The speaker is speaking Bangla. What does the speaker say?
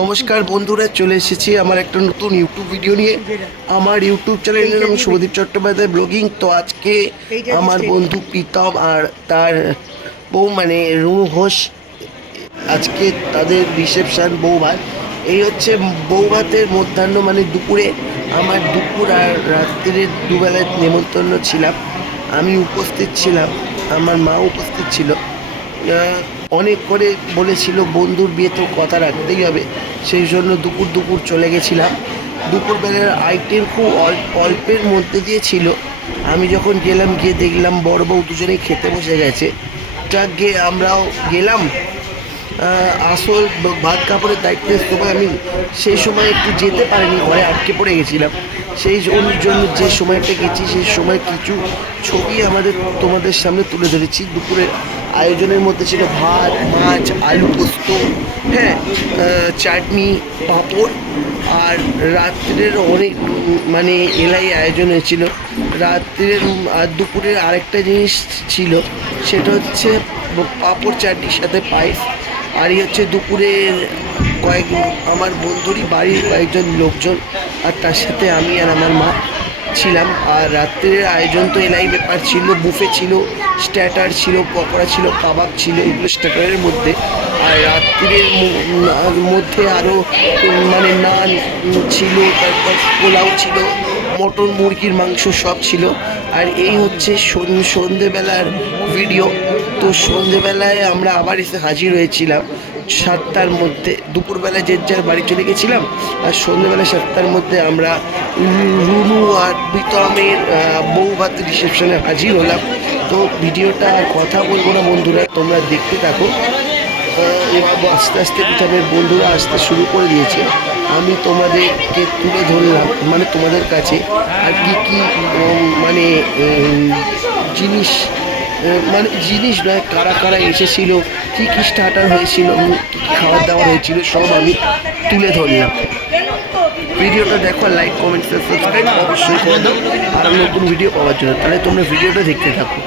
নমস্কার বন্ধুরা, চলে এসেছি আমার একটা নতুন ইউটিউব ভিডিও নিয়ে। আমার ইউটিউব চ্যানেলের নাম শুভদীপ চট্টোপাধ্যায় ব্লগিং। তো আজকে আমার বন্ধু প্রীতম আর তার বউ মানে রুনু ঘোষ, আজকে তাদের রিসেপশান বৌভাত। এই হচ্ছে বৌভাতের মধ্যাহ্ন মানে দুপুরে। আমার দুপুর আর রাত্রির দুবেলায় নেমন্তন্ন ছিলাম। আমি উপস্থিত ছিলাম, আমার মা উপস্থিত ছিল। অনেক করে বলেছিল বন্ধুর বিয়ে তো কথা রাখতেই হবে, সেই জন্য দুপুর চলে গেছিলাম। দুপুরবেলার আইটেম খুব অল্পের মধ্যে দিয়ে ছিল। আমি যখন গেলাম, গিয়ে দেখলাম বড় বউ দুজনেই খেতে বসে গেছে। ট্রাক গিয়ে আমরাও গেলাম। আসল ভাত কাপড়ের দায়িত্বের সময় আমি সেই সময় একটু যেতে পারিনি, ঘরে আটকে পড়ে গেছিলাম। সেই জন্য যে সময়টা গেছি সেই সময় কিছু ছবি তোমাদের সামনে তুলে ধরেছি। দুপুরের আয়োজনের মধ্যে ছিল ভাত, মাছ, আলু পোস্ত, হ্যাঁ, চাটনি, পাঁপড়। আর রাত্রের অনেক মানে এলাই আয়োজন হয়েছিল। রাত্রের আর দুপুরের আরেকটা জিনিস ছিল, সেটা হচ্ছে পাঁপড় চাটনির সাথে পায়েস। আর এই হচ্ছে দুপুরের আমার বন্ধুরই বাড়ির কয়েকজন লোকজন, আর তার সাথে আমি আর আমার মা ছিলাম। আর রাত্রের আয়োজন তো এলাই ব্যাপার ছিল, বুফে ছিল, স্ট্যাটার ছিল, পকোড়া ছিল, কাবাব ছিল, এগুলো স্ট্যাটারের মধ্যে। আর রাত্রির মধ্যে আরও মানে নান ছিল, তারপর পোলাও ছিল, মটন, মুরগির মাংস সব ছিল। আর এই হচ্ছে সন্ধেবেলার ভিডিও। তো সন্ধেবেলায় আমরা আবার এসে হাজির হয়েছিলাম 7টার মধ্যে। দুপুরবেলায় যে যার বাড়ি চলে গেছিলাম, আর সন্ধ্যেবেলা 7টার মধ্যে আমরা রুনু আর প্রীতমের বৌভাত রিসেপশনে হাজির হলাম। তো ভিডিওটা আর কথা বলবো না বন্ধুরা, তোমরা দেখতে থাকো। এবার আস্তে আস্তে প্রীতমের বন্ধুরা আসতে শুরু করে দিয়েছে। আমি তোমাদেরকে তুলে ধরলাম মানে তোমাদের কাছে আর কি মানে জিনিস, মানে জিনিস নয়, কারা কারা এসেছিল, কী কী স্টার্টার হয়েছিল, কী কী খাবার দাবার হয়েছিল, সব আমি তুলে ধরলাম। ভিডিওটা দেখো, লাইক, কমেন্ট, সাবস্ক্রাইব অবশ্যই করে দাও আর নতুন ভিডিও পাওয়ার জন্য। তাহলে তোমরা ভিডিওটা দেখতে থাকো।